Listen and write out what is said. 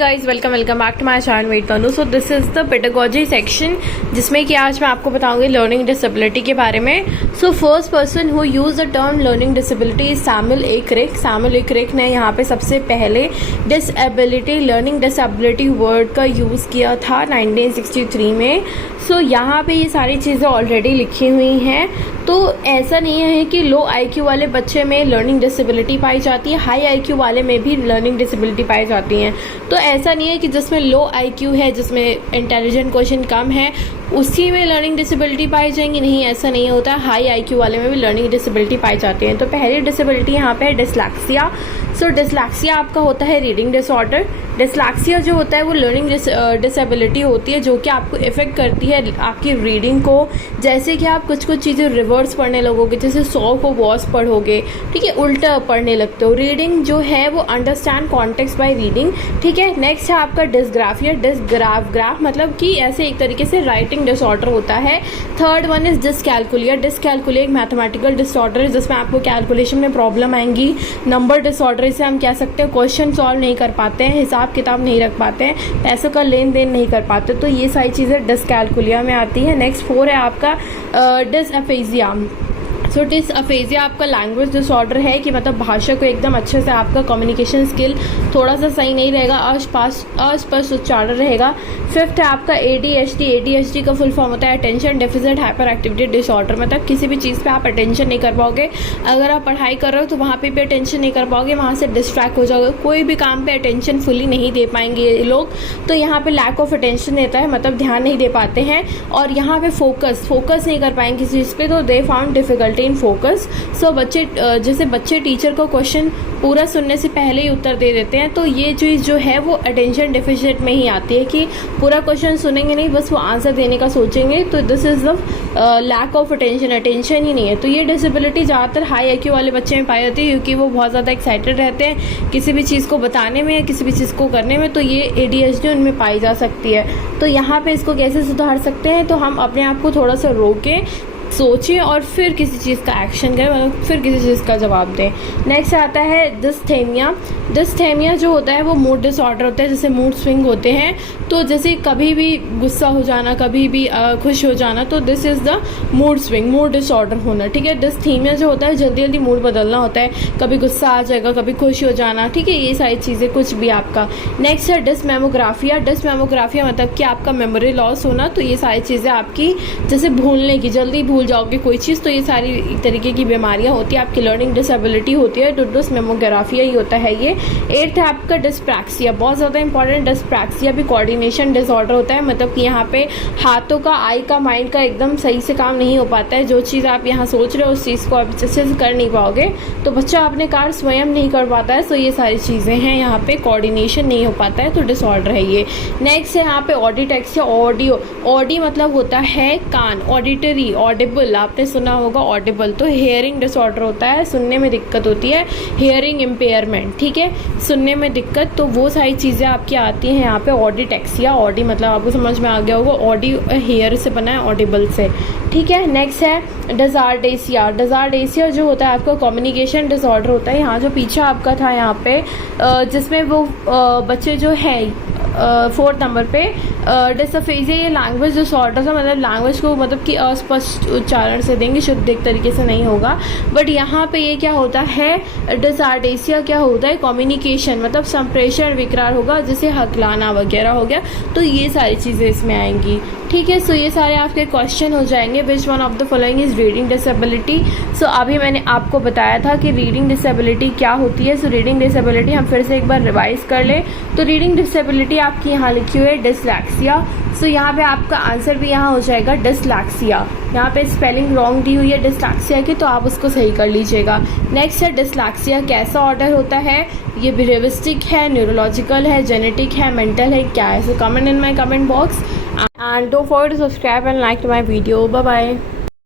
Guys, welcome back to my channel with Tanu. So this is the pedagogy section, जिसमें कि आज मैं आपको बताऊंगी लर्निंग डिसेबिलिटी के बारे में। So first person who use the term learning disability is Samuel A Kirk. Samuel A Kirk ने यहाँ पे सबसे पहले डिसेबिलिटी, लर्निंग डिसेबिलिटी वर्ड का यूज़ किया था 1963 में। सो यहाँ पे ये सारी चीज़ें ऑलरेडी लिखी हुई हैं। तो ऐसा नहीं है कि लो आईक्यू वाले बच्चे में लर्निंग डिसेबिलिटी पाई जाती है, हाई आईक्यू वाले में भी लर्निंग डिसेबिलिटी पाई जाती हैं। तो ऐसा नहीं है कि जिसमें लो आईक्यू है, जिसमें इंटेलिजेंट क्वेश्चन कम है, उसी में लर्निंग डिसेबिलिटी पाई जाएंगी। नहीं, ऐसा नहीं होता। हाई आईक्यू वाले में भी लर्निंग डिसेबिलिटी पाई जाती है। तो पहली डिसेबिलिटी यहाँ पे है डिसलैक्सिया। सो डिसलैक्सिया आपका होता है रीडिंग डिसऑर्डर। डिसलैक्सिया जो होता है वो लर्निंग डिसेबिलिटी होती है, जो कि आपको इफेक्ट करती है आपकी रीडिंग को। जैसे कि आप कुछ चीज़ें रिवर्स पढ़ने लगोगे, जैसे 100 को वॉस पढ़ोगे, ठीक है, उल्टा पढ़ने लगते हो। रीडिंग जो है वो अंडरस्टैंड कॉन्टेक्स्ट बाय रीडिंग, ठीक है। नेक्स्ट है आपका डिसग्राफिया। डिसग्राफ मतलब कि ऐसे एक तरीके से राइटिंग डिसऑर्डर होता है। Third one is dyscalculia. Dyscalculia एक मैथमेटिकल डिसऑर्डर है, जिसमें आपको कैलकुलेशन में प्रॉब्लम आएंगी। नंबर डिसऑर्डर से हम कह सकते हैं क्वेश्चन सॉल्व नहीं कर पाते हैं, हिसाब किताब नहीं रख पाते हैं, पैसों का लेन देन नहीं कर पाते। तो ये सारी चीज़ें डिसकैलकुलिया में आती है। नेक्स्ट 4 है आपका डिसअफेजिया। सो डिसअफेजिया आपका लैंग्वेज डिसऑर्डर है, कि मतलब भाषा को एकदम अच्छे से, आपका कम्युनिकेशन स्किल थोड़ा सा सही नहीं रहेगा, अस्पष्ट उच्चारण रहेगा। फिफ्थ है आपका ADHD। ADHD का फुल फॉर्म होता है attention deficit hyper activity disorder. मतलब किसी भी चीज़ पे आप अटेंशन नहीं कर पाओगे। अगर आप पढ़ाई कर रहे हो तो वहाँ पे भी अटेंशन नहीं कर पाओगे, वहाँ से डिस्ट्रैक्ट हो जाओगे। कोई भी काम पे अटेंशन फुली नहीं दे पाएंगे ये लोग। तो यहाँ पे लैक ऑफ अटेंशन रहता है, मतलब ध्यान नहीं दे पाते हैं। और यहाँ पे फोकस नहीं कर पाएंगे किसी चीज़ पे, तो they found difficulty in focus. So जैसे बच्चे टीचर को क्वेश्चन पूरा सुनने से पहले ही उत्तर दे देते हैं, तो ये चीज़ जो है वो अटेंशन डिफिसिट में ही आती है, कि पूरा क्वेश्चन सुनेंगे नहीं, बस वो आंसर देने का सोचेंगे। तो this is the lack of attention ही नहीं है। तो ये डिसेबिलिटी ज़्यादातर हाई आईक्यू वाले बच्चे में पाई जाती है, क्योंकि वो बहुत ज़्यादा एक्साइटेड रहते हैं किसी भी चीज़ को बताने में या किसी भी चीज़ को करने में। तो ये ADHD उनमें पाई जा सकती है। तो यहाँ पे इसको कैसे सुधार सकते हैं? तो हम अपने आप को थोड़ा सा रोकें, सोचें और फिर किसी चीज़ का एक्शन करें, मतलब फिर किसी चीज़ का जवाब दें। नेक्स्ट आता है डिस्थेमिया। डिस्थेमिया जो होता है वो मूड डिसऑर्डर होता है, जैसे मूड स्विंग होते हैं। तो जैसे कभी भी गुस्सा हो जाना, कभी भी खुश हो जाना, तो this is the mood swing, mood disorder होना, ठीक है। डिस्थेमिया जो होता है जल्दी जल्दी मूड बदलना होता है, कभी गुस्सा आ जाएगा, कभी खुश हो जाना, ठीक है, ये सारी चीज़ें कुछ भी आपका। नेक्स्ट है डिसमेमोग्राफिया। डिसमेमोग्राफिया मतलब कि आपका मेमोरी लॉस होना। तो ये सारी चीज़ें आपकी, जैसे भूलने की, जल्दी भूल जाओगे कोई चीज़, तो ये सारी तरीके की बीमारियां होती है, आपकी लर्निंग डिसेबिलिटी होती है। तो डिसमेमोग्राफिया ही होता है ये। 8th है आपका डिस्प्रैक्सिया। बहुत ज़्यादा इंपॉर्टेंट। डिस्प्रैक्सिया भी कोऑर्डिनेशन डिसऑर्डर होता है, मतलब कि यहाँ पे हाथों का, आई का, माइंड का एकदम सही से काम नहीं हो पाता है। जो चीज़ आप यहाँ सोच रहे हो उस चीज़ को आप अच्छे से कर नहीं पाओगे, तो बच्चा अपने कार्य स्वयं नहीं कर पाता है। तो ये सारी चीज़ें हैं, यहाँ पे कोऑर्डिनेशन नहीं हो पाता है, तो डिसऑर्डर है ये। नेक्स्ट है यहाँ पे ऑडिटेक्सिया। ऑडी मतलब होता है कान, ऑडिटरी, ऑडिबल, आपने सुना होगा ऑडिबल। तो हेयरिंग डिसऑर्डर होता है, सुनने में दिक्कत होती है, हेयरिंग इम्पेयरमेंट, ठीक है, सुनने में दिक्कत। तो वो सारी चीज़ें आपकी आती हैं यहाँ पे ऑडिटेक्सिया। ऑडी मतलब आपको समझ में आ गया होगा, ऑडी हेयर से बना है, ऑडिबल से, ठीक है। नेक्स्ट है डिजार्डेसिया। डिजार्डेसिया जो होता है आपका कम्युनिकेशन डिसऑर्डर होता है। यहाँ जो पीछे आपका था यहाँ पे, जिसमें वो बच्चे जो है 4th नंबर पे डिसअफेजिया, ये लैंग्वेज डिसऑर्डर था, मतलब लैंग्वेज को मतलब कि अस्पष्ट उच्चारण से देंगे, शुद्ध एक तरीके से नहीं होगा। बट यहाँ पे ये क्या होता है, डिसआर्डेसिया क्या होता है, कम्युनिकेशन मतलब संप्रेषण विकार होगा, जैसे हकलाना वगैरह हो गया। तो ये सारी चीज़ें इसमें आएंगी, ठीक है। सो ये सारे आपके क्वेश्चन हो जाएंगे। Which one of the following is reading disability. So अभी मैंने आपको बताया था कि रीडिंग डिसेबिलिटी क्या होती है। सो रीडिंग डिसेबिलिटी हम फिर से एक बार रिवाइज कर लें। तो रीडिंग डिसेबिलिटी आपकी यहाँ लिखी हुई है डिसलैक्सिया। सो यहाँ पे आपका आंसर भी यहाँ हो जाएगा डिसलैक्सिया। यहाँ पे स्पेलिंग रॉन्ग दी हुई है डिसलैक्सिया की, तो आप उसको सही कर लीजिएगा। नेक्स्ट है डिसलैक्सिया कैसा ऑर्डर होता है, ये बिहेवियरिस्टिक है, न्यूरोलॉजिकल है, जेनेटिक है, मेंटल है, क्या है। So comment in my comment box and don't forget to subscribe and like to my video. Bye bye.